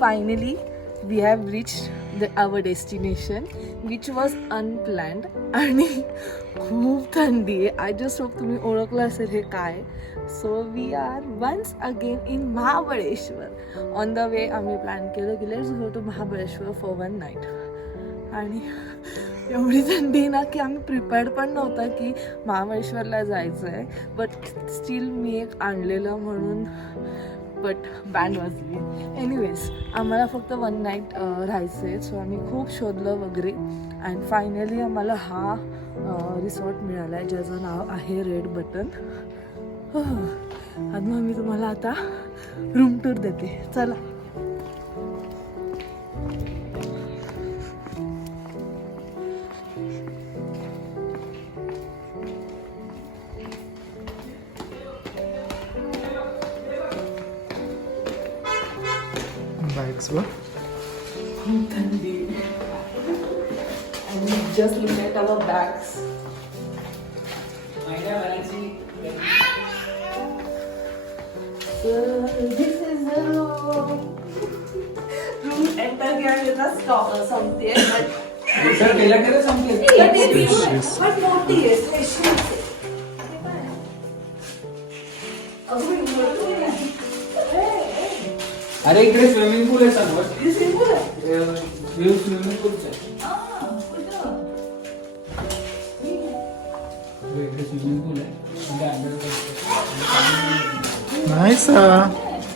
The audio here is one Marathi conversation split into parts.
finally we have reached our destination which was unplanned आणि खूप थंडी आहे. आय जस्ट होप तुम्ही ओळखलं असेल हे काय. So we are once again in Mahabaleshwar. On the way आम्ही प्लॅन केलं की let's go to Mahabaleshwar for 1 night. आणि एवढी थंडी ना की आम्ही प्रिपेअर्ड पण नव्हतं की महाबळेश्वरला जायचं आहे. बट स्टील मी एक आणलेलं म्हणून बट बँड वाजली. एनिवेज आम्हाला फक्त 1 नाईट राहायचं आहे. सो आम्ही खूप शोधलं वगैरे अँड फायनली आम्हाला हा रिसॉर्ट मिळाला आहे ज्याचं नाव आहे रेड बटन. आणि मग मी तुम्हाला आता रूम टूर देते. चला. Bags were. And just look at our bags. So this is the room. Room enter किया येता stop something but सर केला केला संपले. but मोठी आहे स्पेशल. अरे इकडे स्विमिंग पूल आहे समोर. स्विमिंग पूल आहे. व्ह्यू स्विमिंग पूलचा आहे. इकडे स्विमिंग पूल आहे. Nice.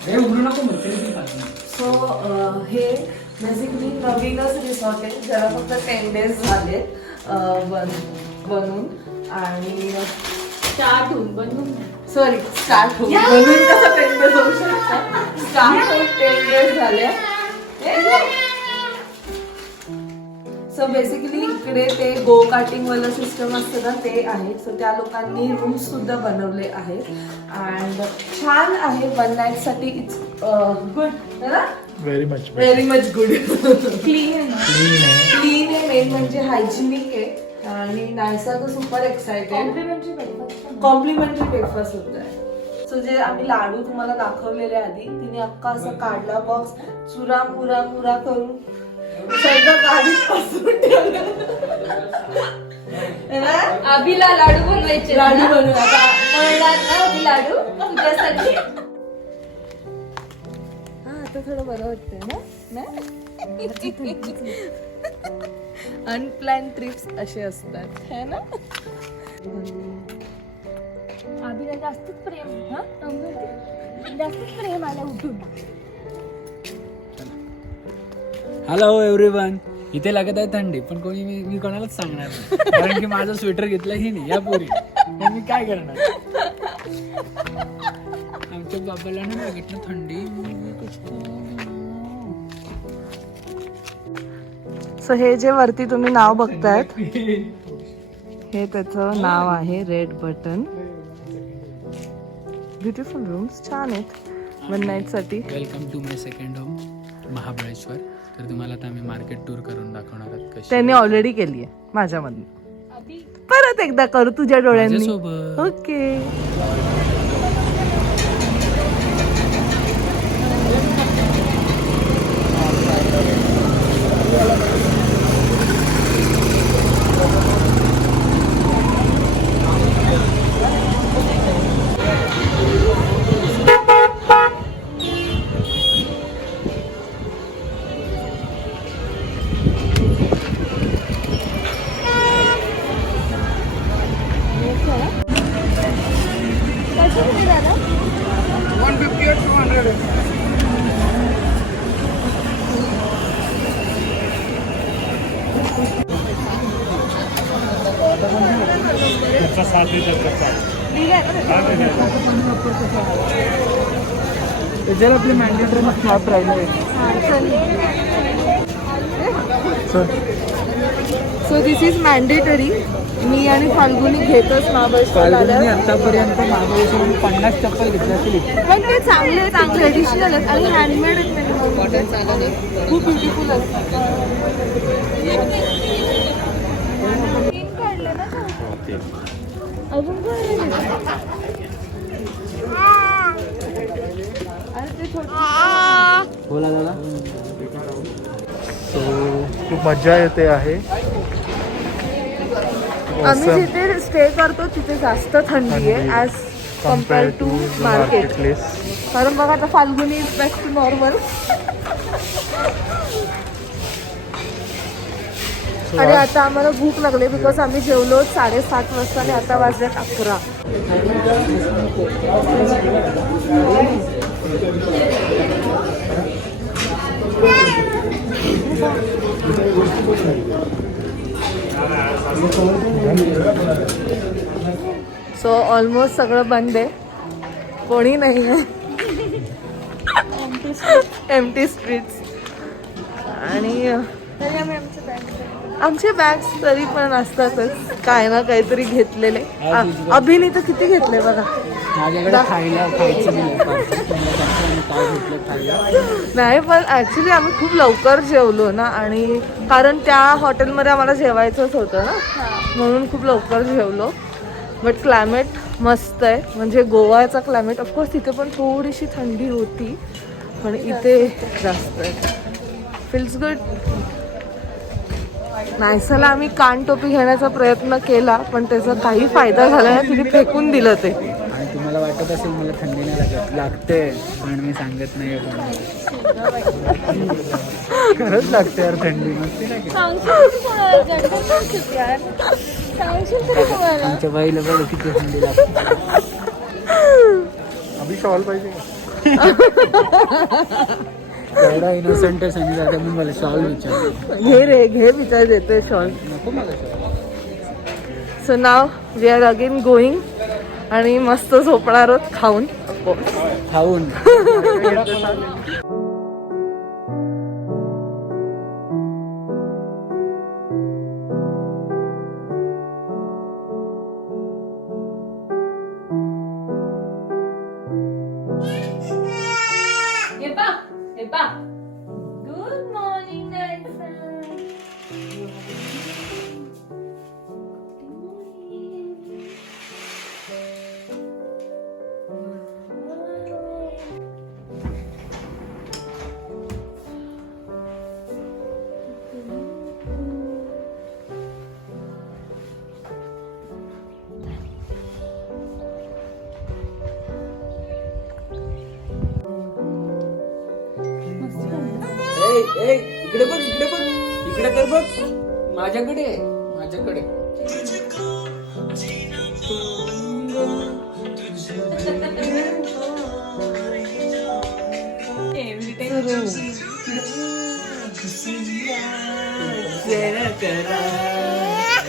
हे उघडू नको म्हणते. सो हे बेसिकली नवीनच रिसॉर्ट आहे ज्याला फक्त 10 days झाले बनून. आणि स्टार्ट होऊन बनून कसं 10 days होऊ शकतं. स्टार्ट होऊन 10 days झाले. सो बेसिकली इकडे ते गो कार्टिंग वाला सिस्टम असतं ना ते आहे. सो त्या लोकांनी रूम्स सुद्धा बनवले आहेत अँड छान आहे 1 नाईट साठी. इट्स गुड ना. Very much. Very much good. Clean है. क्लीन आहे. मेन म्हणजे हायजिनिक आहे. आणि नायसा तर सुपर एक्साइटेड. कॉम्प्लिमेंटरी ब्रेकफास्ट होत आहे. सो जे आम्ही लाडू तुम्हाला दाखवलेले आधी तिने अख्खा असा काढला बॉक्स चुरा मुरा करून सगळं गाडीत पसरून ठेवलं. अभिला लाडू बनवायचे. लाडू बनवू आता. बनवणार ना अभि लाडू तुझ्यासाठी. हा आता थोडं बरं वाटतंय ना. अनप्लॅन ट्रिप्स असे असतात है ना. अभिला जास्तच प्रेम. जास्तच प्रेम आला उठून. Hello everyone. इथे लागत आहे थंडी पण कोणी मी कोणालाच सांगणार नाही कारण की माझं स्वेटर घेतलं ही नाही या पोरी. मग मी काय करणार. आमच्या बाबाला नाही बघितलं थंडी. सो हे जे वरती तुम्ही नाव बघतायत हे त्याचं नाव आहे रेड बटन. ब्युटिफुल रूम्स छान आहेत 1 नाईट साठी. Welcome to my second home Mahabaleshwar. तर तुम्हाला आता आम्ही मार्केट टूर करून दाखवणार आहोत कशी. त्यांनी ऑलरेडी केली आहे माझ्यामधून. परत एकदा करू तुझ्या डोळ्यांनी. माझ्यासोबत. ओके. त्याच्यावर आपली मॅन्डेटरी स्नॅप राहिले. So this is mandatory. मी आणि फाल्गुनी घेतच महाबळेश्वरला. आतापर्यंत महाबळेश्वर 50 चप्पल घेतल्या असतील. पण ते चांगले ट्रेडिशनल आहेत आणि हँडमेड आहेत. खूप ब्युटिफुल असतात. अजून बोला दादा. खूप मजा येते आहे. आम्ही जिथे स्टे करतो तिथे जास्त थंडी आहे as compared to market. Place. कारण बघा आता Falguni is back to normal. आणि आता आम्हाला भूक लागली बिकॉज आम्ही जेवलो 7:30 वाजता आणि आता वाजल्यात 11. सो ऑलमोस्ट सगळं बंद आहे, कोणी नाही आहे. Empty streets. आणि आमचे बॅग्स तरी पण असतातच, काय ना काहीतरी घेतलेले. अभिनी तर किती घेतले बघा. माझ्याकडे खायचं नाही पण ऍक्च्युली आम्ही खूप लवकर जेवलो ना, आणि कारण त्या हॉटेलमध्ये आम्हाला जेवायचंच होतं ना, म्हणून खूप लवकर जेवलो. बट क्लायमेट मस्त आहे, म्हणजे गोवाचा क्लायमेट. ऑफकोर्स तिथे पण थोडीशी थंडी होती, पण इथे जास्त आहे. Feels good. नायसाला आम्ही कानटोपी घेण्याचा प्रयत्न केला, पण त्याचा काही फायदा झाला नाही, तिने फेकून दिलं ते. आणि तुम्हाला वाटत असेल मला थंडी नाही लागते, पण मी सांगत नाही. खरंच लागते यार थंडी. मस्ती नाही आमच्या बाईला बघ किती थंडी लागते. अभि शॉल पाहिजे. एवढा इनोसंट आहे सनी दादा, मी मला शॉल विचार. घे रे घे, विचार देतोय शॉल. नको मला shawl. So now we are again going, आणि मस्त झोपणार आहोत खाऊन. खाऊन. गुड मॉर्निंग इकडे बघ, इकडे बघ, इकडे कर बघ. माझ्याकडे माझ्याकडे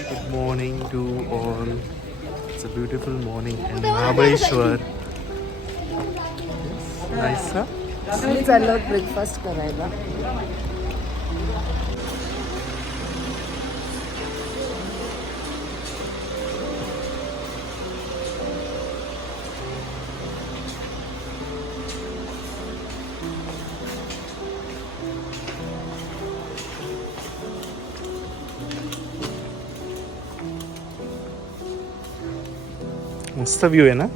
Good morning to all. It's a beautiful morning in Mahabaleshwar. Nice, huh? आम्ही चाललो ब्रेकफास्ट करायला. मस्त व्ह्यू आहे ना.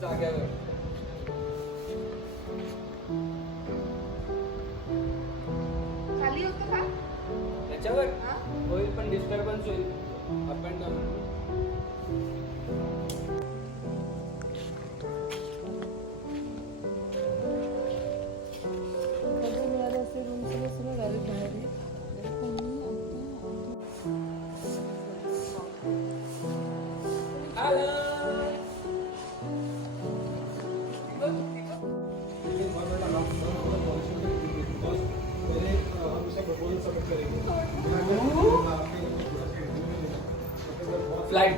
जाग्यावर. त्याच्यावर होईल, पण डिस्टर्बन्स होईल. Up and down. फ्लाइट.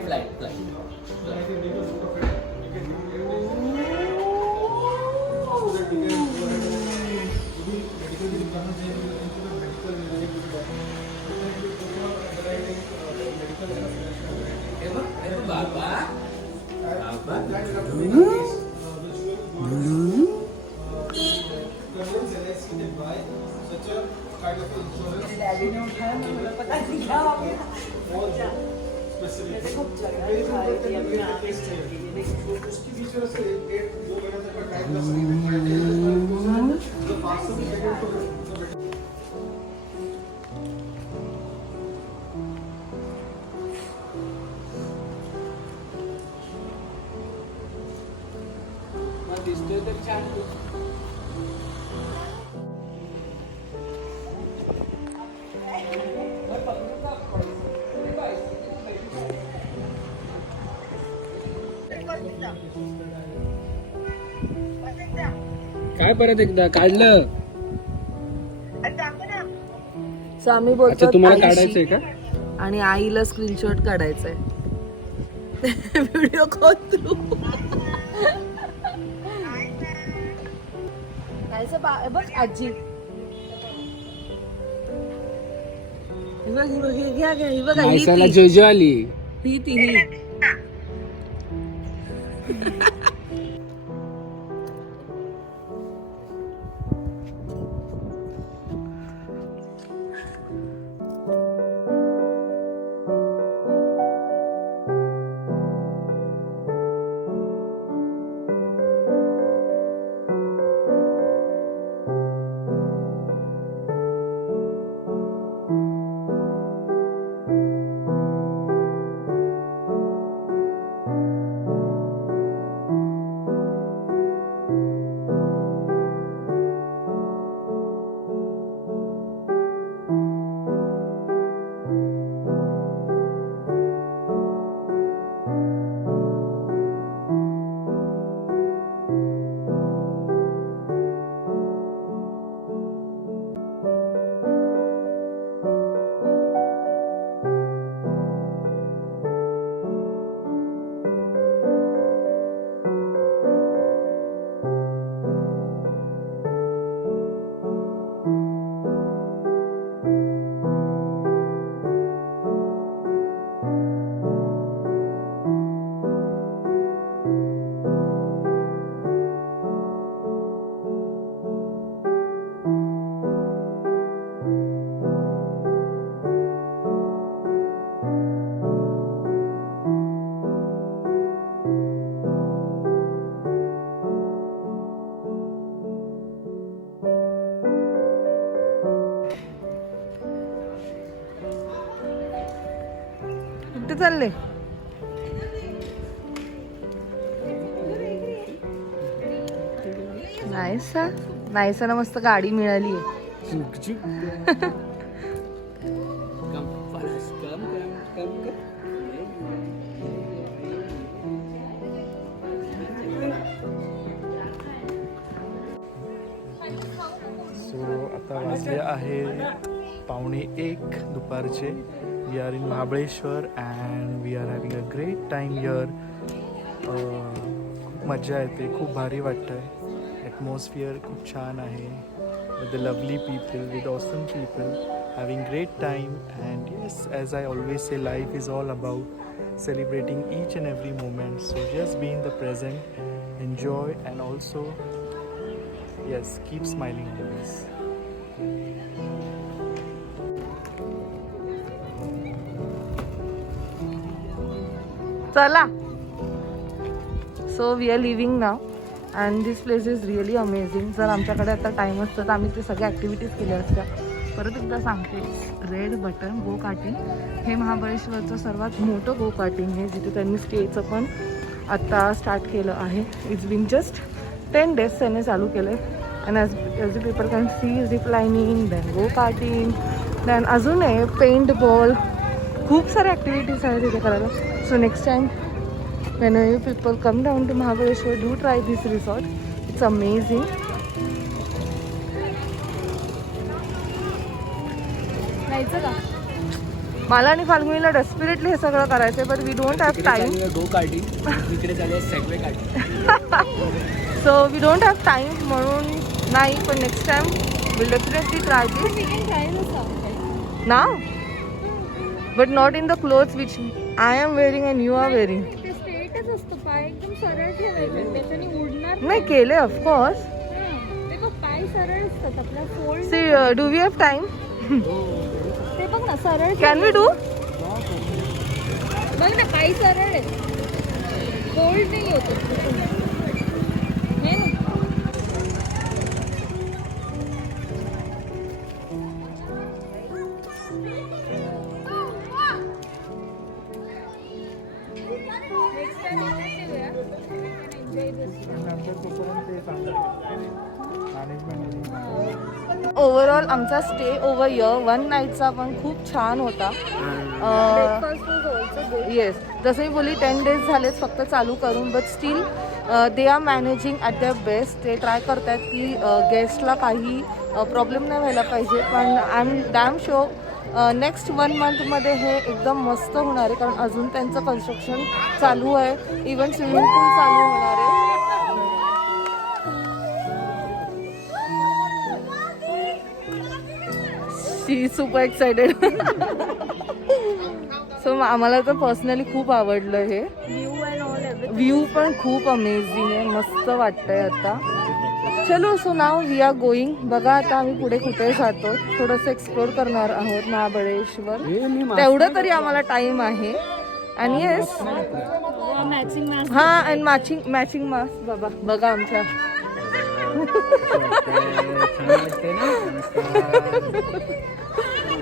दिसतोय तर छान. काय परत एकदा काढलं? सो आम्ही अच्छा बोलतो तुम्हाला आईशी. काढायचंय का? आणि आईला स्क्रीनशॉट काढायचंय व्हिडिओ कॉल थ्रू. बघ आजी, ही बघ, ही बघ, ही घ्या, घ्या, ही बघा, ही मायसाला ती, जोजो आली. ही ती, ही. कुठे चालले? नाहीसा, नाहीसा मस्त गाडी मिळाली. सो आता वाजले आहे 12:45 दुपारचे. We are in Mahabaleshwar and we are having a great time here. खूप मजा येते, खूप भारी वाटतं आहे. ॲटमॉस्फिअर खूप छान आहे. With the lovely people, with awesome people, having great time. And yes, as I always say, life is all about celebrating each and every moment. So just be in the present, enjoy, and also yes, keep smiling always. चला. So we are leaving now and this place is really amazing. जर आमच्याकडे आता टाईम असतं तर आम्ही ते सगळ्या ॲक्टिव्हिटीज केल्या असत्या. परत एकदा सांगते, रेड बटन गो कार्टिंग हे महाबळेश्वरचं सर्वात मोठं गो कार्टिंग आहे, जिथे त्यांनी स्टेचं पण आत्ता स्टार्ट केलं आहे. इट्स बीन जस्ट 10 days त्याने चालू केलं आहे. And as the people can see zip lining, then go karting, then अजून आहे पेंट बॉल. खूप साऱ्या ॲक्टिव्हिटीज आहेत तिथे करायला. So next time when you people come down to Mahabaleshwar, do try this resort. It's amazing. जायचं का? मला आणि फाल्गुनीला डेस्पिरेटली हे सगळं करायचं आहे, but we don't have time. Go karting इकडे चालू आहे Segway karting. So we don't have time म्हणून नाही, पण next time will definitely try this We can try this out. Now, but not in the clothes which I am wearing and you are wearing. ते स्ट्रेटच असतं, पाय एकदम सरळ ठेवायचं. त्याच्याने उडणार नाही केले ऑफकोर्स. ते बघ पाय सरळ असतात आपला fold. See do we have time? ते बघ ना सरळ. Can we do? बघ ना पाय सरळ आहे, फोल्ड नाही होत हे ना. ओव्हरऑल आमचा स्टे ओव्हर इयर 1 नाईटचा पण खूप छान होता. येस, जसं मी बोलली 10 डेज झालेत फक्त चालू करून, but still they are managing at the best. ते ट्राय करतात की गेस्टला काही प्रॉब्लेम नाही व्हायला पाहिजे. पण I am damn sure next 1 मंथमध्ये हे एकदम मस्त होणार आहे, कारण अजून त्यांचं कन्स्ट्रक्शन चालू आहे. इवन स्विमिंग पूल चालू होणार आहे. शी सुपर एक्सायटेड. सो आम्हाला तर पर्सनली खूप आवडलं हे. व्ह्यू पण खूप अमेझिंग आहे, मस्त वाटतंय आता. चलो so now we are going. बघा आता आम्ही पुढे कुठे जातो, थोडंसं एक्सप्लोर करणार आहोत महाबळेश्वर. तेवढं तरी आम्हाला टाइम आहे. आणि येस हां, अँड मॅचिंग मास्क. बाबा बघा आमच्या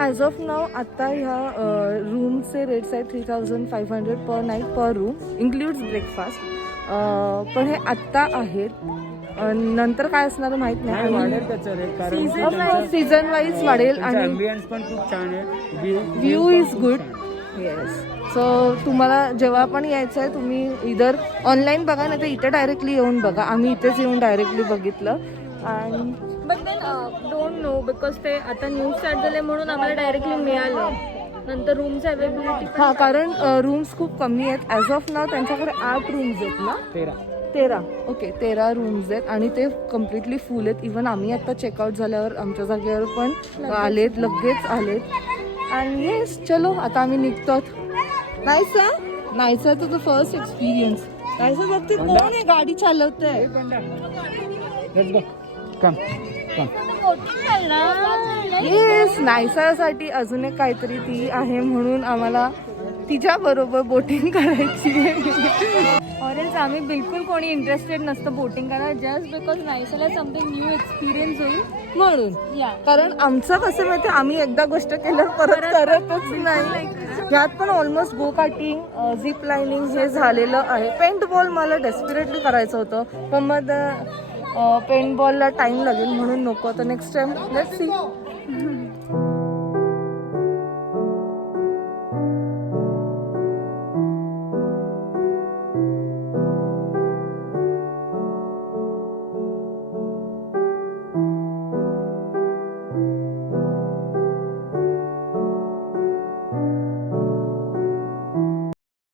ॲज ऑफ नाव आता ह्या रूमचे रेट्स आहेत 3500 पर नाईट पर रूम, इन्क्ल्यूड्स ब्रेकफास्ट. पण हे आत्ता आहेत, नंतर काय असणार माहित नाही. सीझन वाईज वाढेल आणि पण खूप छान आहे. View is good. Yes, so तुम्हाला जेव्हा पण यायचं आहे तुम्ही इधर ऑनलाईन बघा, नाही तर इथे डायरेक्टली येऊन बघा. आम्ही इथेच येऊन डायरेक्टली बघितलं. आणि but then don't know because ते आता न्यू स्टार्ट झाले म्हणून आम्हाला डायरेक्टली मिळालं. नंतर रूमची अवेलेबिलिटी हां, कारण रूम्स खूप कमी आहेत. ॲज ऑफ नाव त्यांच्याकडे 8 रूम्स आहेत ना. 13 ओके, 13 रूम्स आहेत आणि ते कम्प्लिटली फुल आहेत. इवन आम्ही आता चेकआउट झाल्यावर आमच्या जागेवर पण आलेत, लगेच आलेत. आणि येस, चलो आता आम्ही निघतो. नाहीचा तर फर्स्ट एक्सपिरियन्स. नाहीचं बघते कोण आहे गाडी चालवत आहे. येस, नायसासाठी अजून एक काहीतरी ती आहे म्हणून आम्हाला तिच्या बरोबर बोटिंग करायची आहे. ऑरेंज आम्ही बिलकुल कोणी इंटरेस्टेड नसतं बोटिंग करायला, जस्ट बिकॉज नायसाला समथिंग न्यू एक्सपिरियन्स होईल म्हणून. या. कारण आमचं कसं माहिती, आम्ही एकदा गोष्ट केल्यावर परत करतच नाही. यात पण almost go karting, zip lining हे झालेलं आहे. पेंटबॉल मला डेस्पिरेटली करायचं होतं, पण मग पेंटबॉलला टाइम लागेल म्हणून नको. तर नेक्स्ट टाइम लेट्स सी.